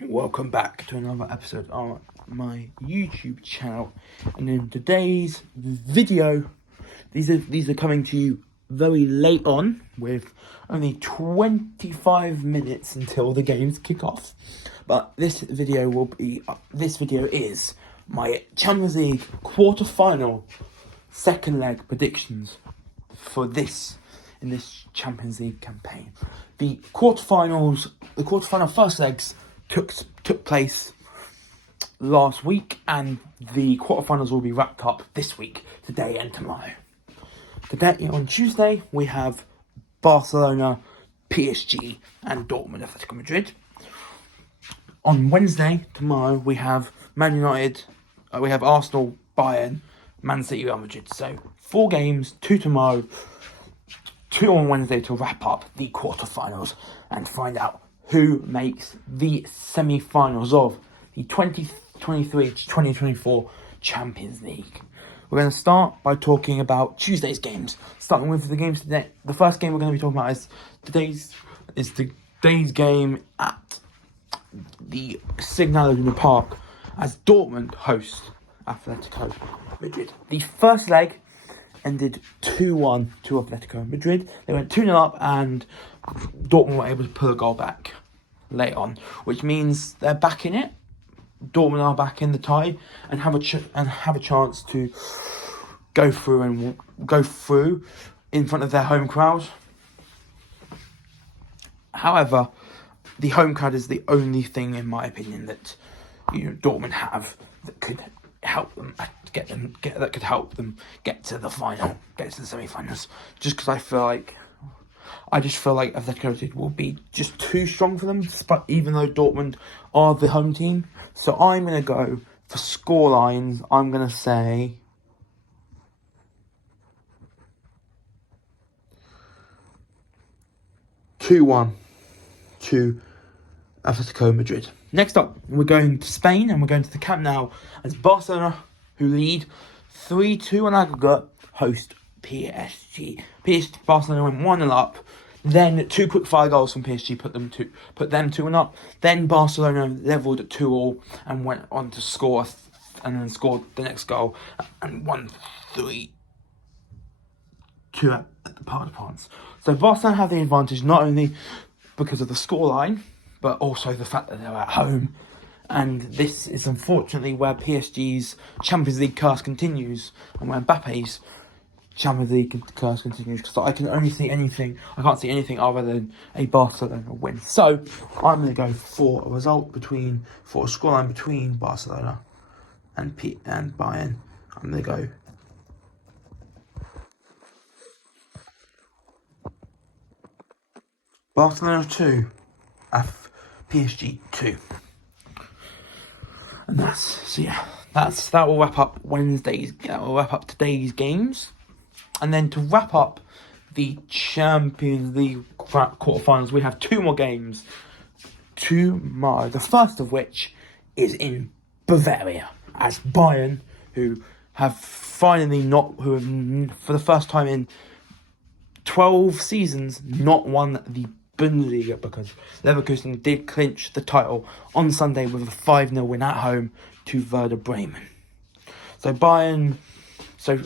Welcome back to another episode on my YouTube channel. And in today's video, these are coming to you very late on, with only 25 minutes until the games kick off. But this video is my Champions League quarter-final second leg predictions for this Champions League campaign. The quarterfinal first legs took place last week, and the quarterfinals will be wrapped up this week, today and tomorrow. Today, on Tuesday, we have Barcelona, PSG, and Dortmund, Atletico Madrid. On Wednesday, tomorrow, we have Man United, we have Arsenal, Bayern, Man City, Real Madrid. So 4 games, 2 tomorrow, 2 on Wednesday to wrap up the quarterfinals and find out who makes the semi-finals of the 2023-2024 Champions League. We're going to start by talking about Tuesday's games. Starting with the games today. The first game we're going to be talking about is today's game at the Signal Iduna Park as Dortmund host Atletico Madrid. The first leg ended 2-1 to Atletico Madrid. They went 2-0 up, and Dortmund were able to pull a goal back late on, which means they're back in it. Dortmund are back in the tie and have a chance to go through in front of their home crowd. However, the home crowd is the only thing, in my opinion, that Dortmund have that could help them get to the final, get to the semi-finals. Just because I feel like Atletico Madrid will be just too strong for them, even though Dortmund are the home team. So I'm going to go for scorelines. I'm going to say 2-1 to Atletico Madrid. Next up, we're going to Spain, and we're going to the Camp Nou as Barcelona, who lead 3-2 on aggregate, host PSG. Barcelona went 1-0 up. Then 2 quick fire goals from PSG put them 2-1 up. Then Barcelona levelled at 2-2 and went on to score, and then scored the next goal and won 3-2 at the Parc des Princes. So Barcelona have the advantage not only because of the scoreline, but also the fact that they're at home. And this is unfortunately where PSG's Champions League curse continues, and where Mbappe's Champions League curse continues, because I can't see anything other than a Barcelona win. So I'm going to go for a scoreline between Barcelona and Bayern. I'm going to go Barcelona 2, PSG 2. And that will wrap up today's games. And then to wrap up the Champions League quarterfinals, we have 2 more games tomorrow. The first of which is in Bavaria, as Bayern, who have for the first time in 12 seasons, not won the Bundesliga, because Leverkusen did clinch the title on Sunday with a 5-0 win at home to Werder Bremen. So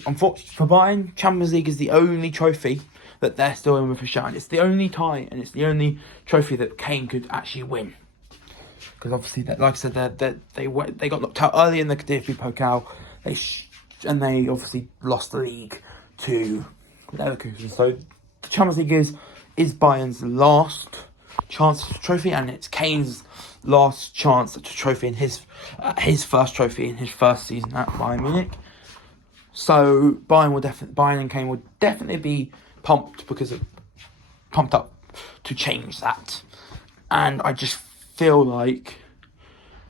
unfortunately for Bayern, Champions League is the only trophy that they're still in with a shot. It's the only tie, and it's the only trophy that Kane could actually win. Because obviously, like I said, they got knocked out early in the DFB Pokal, and they obviously lost the league to Leverkusen. So the Champions League is Bayern's last chance at a trophy, and it's Kane's last chance at a trophy in his first trophy in his first season at Bayern Munich. So Bayern and Kane will definitely be pumped up to change that. And I just feel like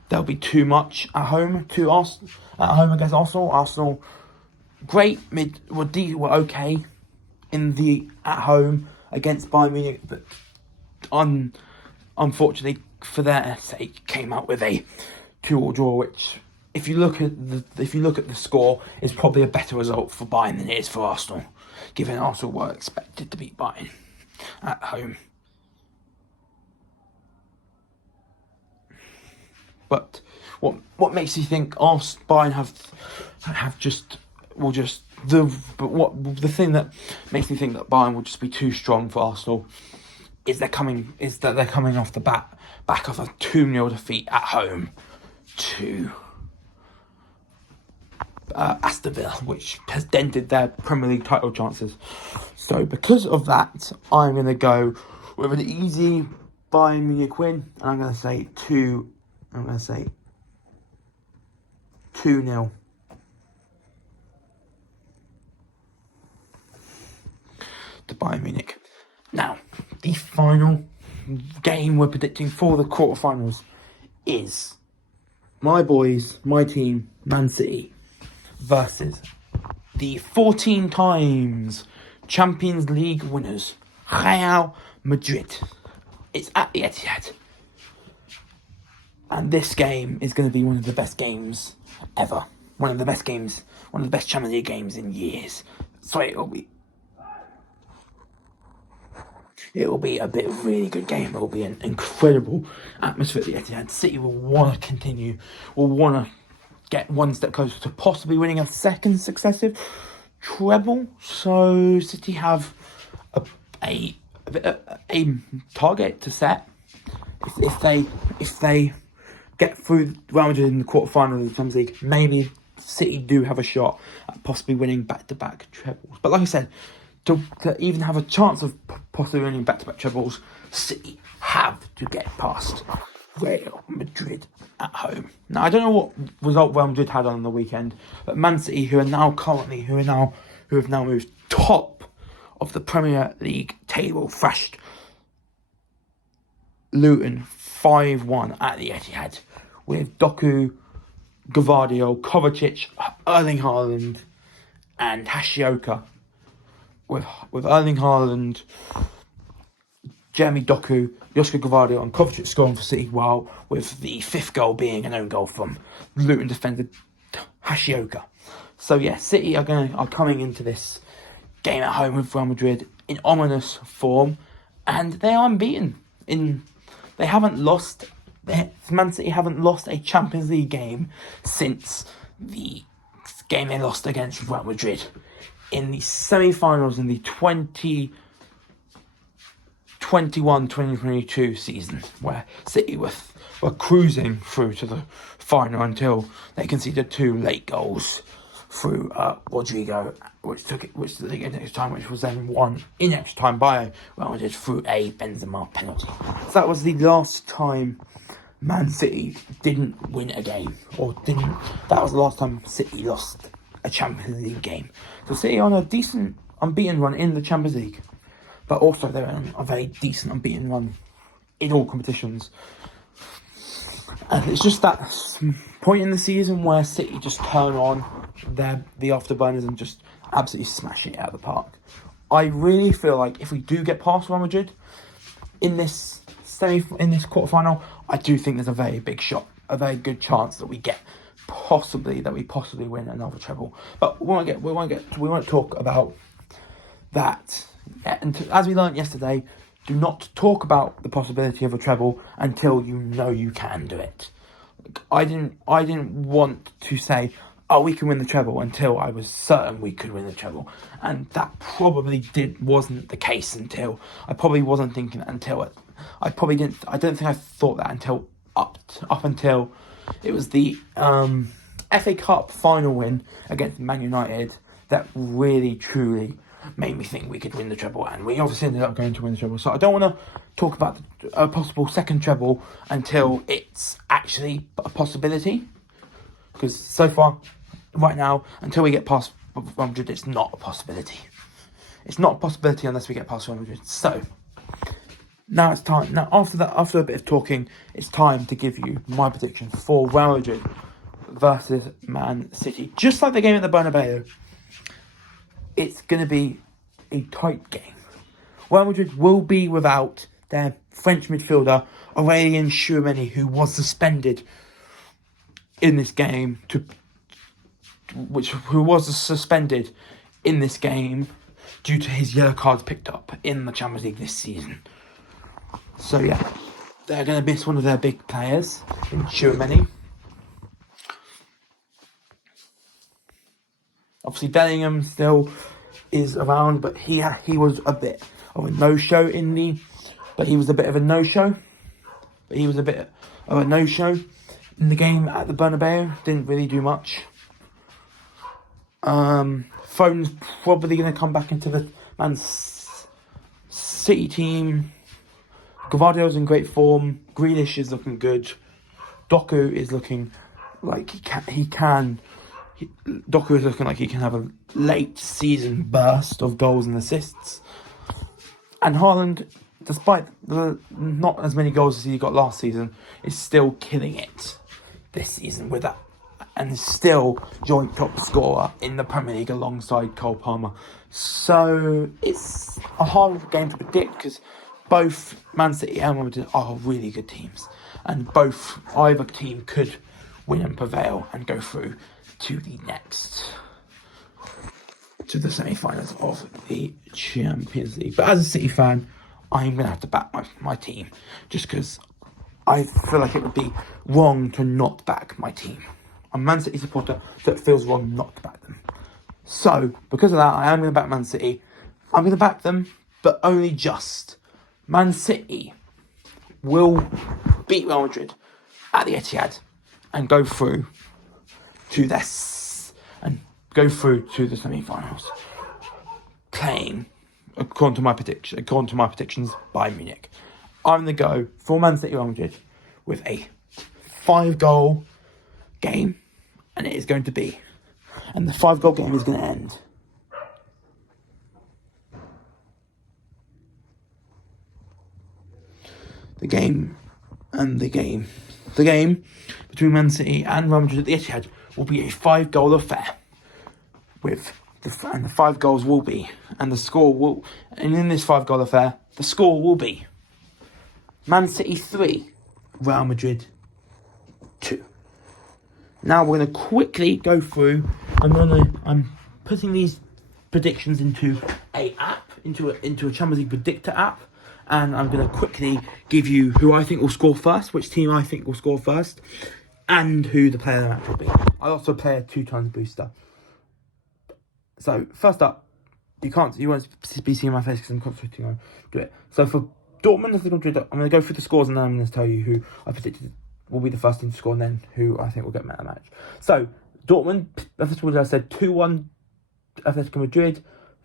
there'll be too much at home against Arsenal. Arsenal, great were okay at home against Bayern Munich, but unfortunately for their sake, came out with a 2-2 draw, which, if you look at the score, is probably a better result for Bayern than it is for Arsenal, given Arsenal were expected to beat Bayern at home. But what makes you think Bayern the thing that makes me think that Bayern will just be too strong for Arsenal is they're coming off the back of a 2-0 defeat at home to Aston Villa, which has dented their Premier League title chances. So because of that, I'm going to go with an easy Bayern Munich win, and I'm going to say 2-0 to Bayern Munich. Now, the final game we're predicting for the quarterfinals is my boys, my team, Man City, versus the 14 times Champions League winners, Real Madrid. It's at the Etihad. And this game is going to be one of the best games ever. One of the best Champions League games in years. So it'll be a really good game. It'll be an incredible atmosphere at the Etihad. City will want to continue, will want to get one step closer to possibly winning a second successive treble. So City have a target to set. If they get through Real Madrid in the quarterfinal of the Champions League, maybe City do have a shot at possibly winning back-to-back trebles. But like I said, to even have a chance of possibly winning back-to-back trebles, City have to get past Real Madrid at home. Now, I don't know what result Real Madrid had on the weekend, but Man City, who have now moved top of the Premier League table, thrashed Luton 5-1 at the Etihad, with Doku, Gvardiol, Kovacic, Erling Haaland, and Hashioka. With Erling Haaland, Jeremy Doku, Josko Gvardiol, and Kovacic scoring for City, while with the fifth goal being an own goal from Luton defender Hashioka. So yeah, City are coming into this game at home with Real Madrid in ominous form, and they are unbeaten. Man City haven't lost a Champions League game since the game they lost against Real Madrid in the semi-finals in the 2021-2022 season, where City were cruising through to the final until they conceded 2 late goals through Rodrigo, which took the league into extra time, which was then won in extra time by Real Madrid through a Benzema penalty. So that was the last time Man City didn't win a game, that was the last time City lost a Champions League game. So City on a decent unbeaten run in the Champions League, but also they're on a very decent unbeaten run in all competitions. And it's just that point in the season where City just turn on the afterburners and just absolutely smash it out of the park. I really feel like if we do get past Real Madrid in this quarterfinal, I do think there's a very big shot, a very good chance that we possibly win another treble. But we won't talk about that yet. And as we learned yesterday, do not talk about the possibility of a treble until you know you can do it. I didn't want to say, oh, we can win the treble until I was certain we could win the treble, and that probably wasn't the case until I probably wasn't thinking that until it. I don't think I thought that until up until it was the FA Cup final win against Man United that really truly made me think we could win the treble, and we obviously ended up going to win the treble. So I don't want to talk about a possible second treble until it's actually a possibility, because so far, right now, until we get past Real Madrid, it's not a possibility. It's not a possibility unless we get past Real Madrid. So now it's time. Now after a bit of talking, it's time to give you my prediction for Real Madrid versus Man City. Just like the game at the Bernabeu, it's going to be a tight game. Real Madrid will be without their French midfielder Aurélien Tchouameni, who was suspended in this game due to his yellow cards picked up in the Champions League this season. So yeah, they're going to miss one of their big players in Tchouaméni. Obviously, Bellingham still is around, but he was a bit of a no-show in the game at the Bernabeu. Didn't really do much. Foden's probably going to come back into the Man City team. Gvardiol's in great form. Grealish is looking good. Doku is looking like he can have a late season burst of goals and assists. And Haaland, despite the not as many goals as he got last season, is still killing it this season with that, and is still joint top scorer in the Premier League alongside Cole Palmer. So it's a hard game to predict because both Man City and Real Madrid are really good teams, and either team could win and prevail and go through to the semi-finals of the Champions League. But as a City fan, I'm going to have to back my team, just because I feel like it would be wrong to not back my team. I'm a Man City supporter, so it feels wrong not to back them. So, because of that, I am going to back Man City. I'm going to back them, but only just. Man City will beat Real Madrid at the Etihad and go through to the semi-finals, playing according to my predictions by Munich. I'm going to go for Man City Real Madrid with a 5-goal game, and it is going to be, and the 5-goal game is going to end. The game between Man City and Real Madrid at the Etihad will be a 5-goal affair. And the 5 goals will be, and the score will, and in this 5-goal affair, the score will be Man City 3, Real Madrid 2. Now we're going to quickly go through. I'm putting these predictions into a Champions League predictor app, and I'm going to quickly give you who I think will score first, which team I think will score first, and who the player of the match will be. I also play a 2x booster. So first up, you won't be seeing my face because I'm concentrating on do it. So for Dortmund, I'm going to go through the scores, and then I'm going to tell you who I predicted will be the first team to score, and then who I think will get man of the match. So Dortmund, I said 2-1 Atletico Madrid.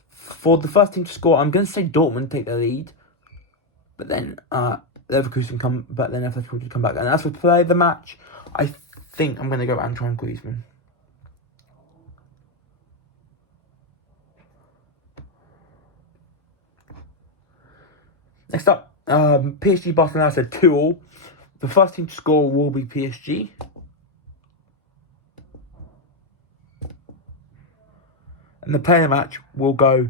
For the first team to score, I'm going to say Dortmund take the lead, but then Leverkusen come back, then Atletico Madrid come back. And as for play of the match, I think I'm going to go Antoine Griezmann. Next up, PSG Barcelona, I said 2-2. The first team to score will be PSG. And the player of the match will go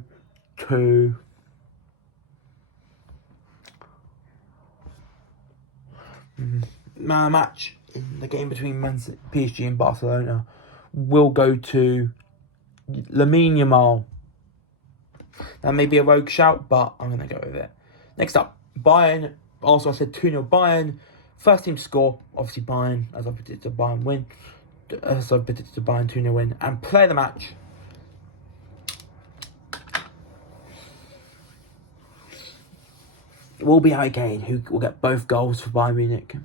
to man of the match in the game between PSG and Barcelona will go to Lamine Yamal. That may be a rogue shout, but I'm going to go with it. Next up, Bayern. Also, I said 2-0 Bayern. First team to score, obviously Bayern, as I predicted Bayern win. So I predicted Bayern 2-0 win. And play of the match. It will be Harry Kane, who will get both goals for Bayern Munich.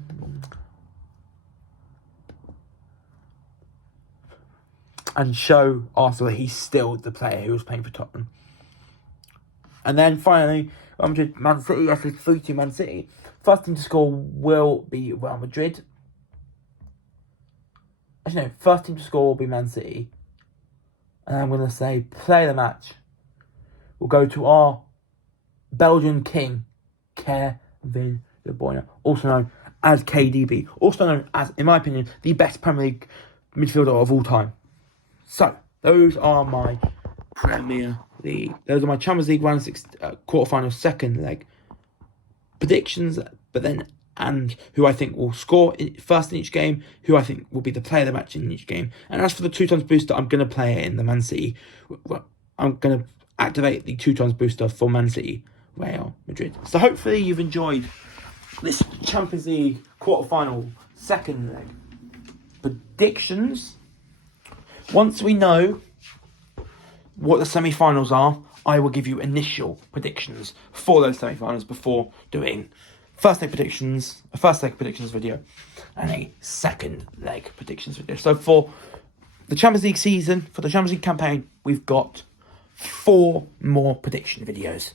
And show Arsenal that he's still the player who was playing for Tottenham. And then finally, Real Madrid, Man City. I said 3-2 Man City. First team to score will be Real Madrid. Actually, no. First team to score will be Man City. And I'm going to say play of the match will go to our Belgian king, Kevin De Bruyne, also known as KDB. Also known as, in my opinion, the best Premier League midfielder of all time. So, those are my Premier League. Those are my Champions League round 6 quarterfinal second leg predictions, and who I think will score first in each game, who I think will be the player of the match in each game. And as for the 2x booster, I'm going to play it in the Man City. I'm going to activate the 2x booster for Man City, Real Madrid. So hopefully you've enjoyed this Champions League quarter-final second leg predictions. Once we know what the semi-finals are, I will give you initial predictions for those semi-finals before doing first leg predictions, a first leg predictions video, and a second leg predictions video. So for the Champions League season, for the Champions League campaign, we've got 4 more prediction videos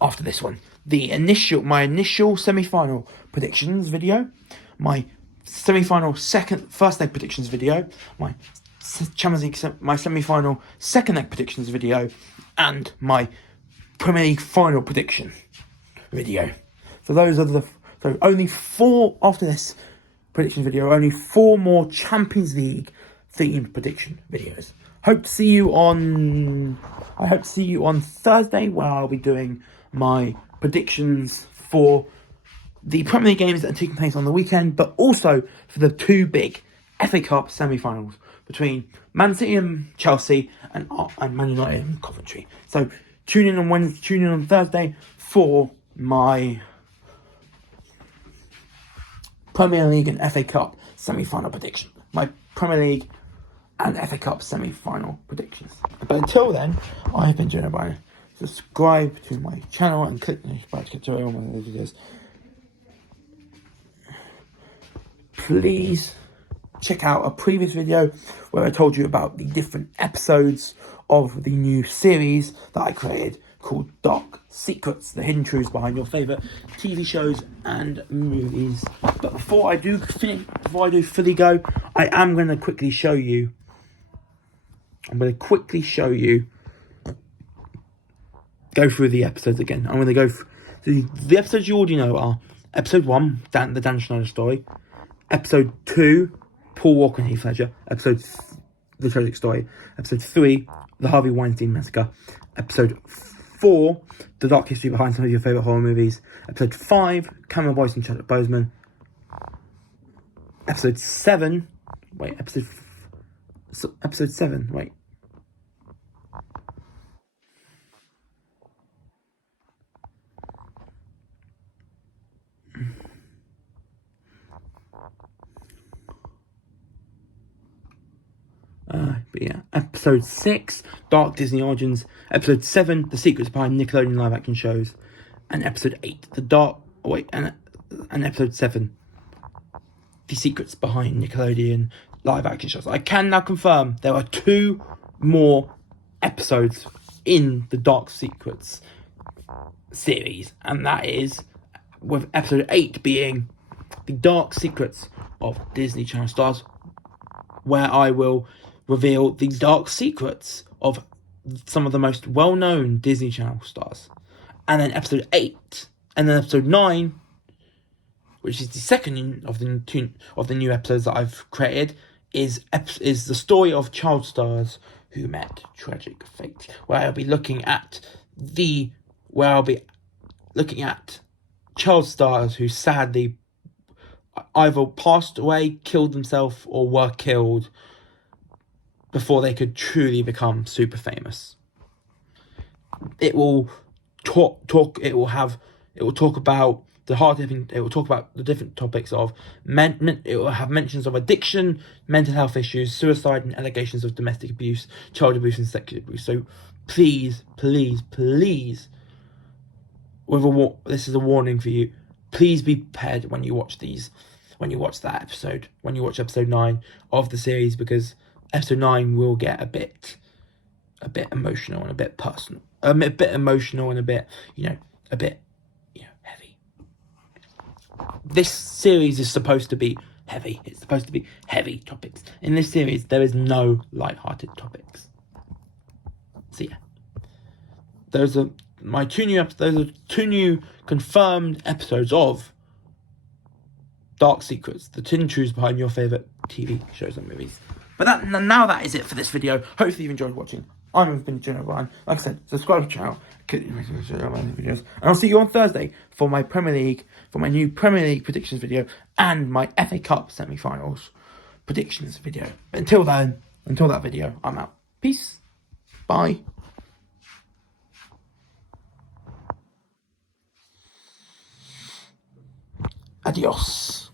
after this one. My initial semi-final predictions video, my semi-final first leg predictions video, my Champions League, my semi-final second leg predictions video, and my Premier League final prediction video. So those are so only 4 after this prediction video. Only 4 more Champions League themed prediction videos. I hope to see you on Thursday, where I'll be doing my predictions for the Premier League games that are taking place on the weekend, but also for the 2 big FA Cup semi-finals between Man City and Chelsea and Man United and Coventry. So tune in on Thursday for my Premier League and FA Cup semi-final prediction. My Premier League and FA Cup semi-final predictions. But until then, I have been Jonah O'Brien. Subscribe to my channel and click the subscribe to get to all my videos. Please check out a previous video where I told you about the different episodes of the new series that I created called Dark Secrets, the hidden truths behind your favourite TV shows and movies. But before I do fully go, I am going to quickly show you. Go through the episodes again. I'm going to go through the episodes you already know are episode 1, the Dan Schneider story. Episode 2, Paul Walker and Heath Ledger. Episode The Tragic Story. Episode 3, The Harvey Weinstein Massacre. Episode 4, The Dark History Behind Some of Your Favourite Horror Movies. Episode 5, Cameron Boyce and Chadwick Boseman. Episode 7, Episode 6, Dark Disney Origins. Episode 7, The Secrets Behind Nickelodeon live action shows. And episode 8, and episode 7, The Secrets Behind Nickelodeon live action shows. I can now confirm there are 2 more episodes in the Dark Secrets series, and that is with episode 8 being The Dark Secrets of Disney Channel Stars, where I will reveal the dark secrets of some of the most well-known Disney Channel stars. And then episode 8, and then episode 9, which is the second of the new episodes that I've created, is the story of child stars who met tragic fate, where I'll be looking at child stars who sadly either passed away, killed themselves, or were killed before they could truly become super famous. It will talk about the different topics of it will have mentions of addiction, mental health issues, suicide, and allegations of domestic abuse, child abuse, and sexual abuse. So please, this is a warning for you. Please be prepared when you watch episode 9 of the series, because episode 9 will get a bit emotional and a bit personal. A bit emotional and a bit heavy. This series is supposed to be heavy. It's supposed to be heavy topics. In this series, there is no light-hearted topics. So yeah, those are two new confirmed episodes of Dark Secrets, the hidden truths behind your favourite TV shows and movies. But now that is it for this video. Hopefully you've enjoyed watching. I've been Jonah O'Brien. Like I said, subscribe to the channel, videos, and I'll see you on Thursday for my new Premier League predictions video and my FA Cup semi-finals predictions video. But until that video, I'm out. Peace. Bye. Adios.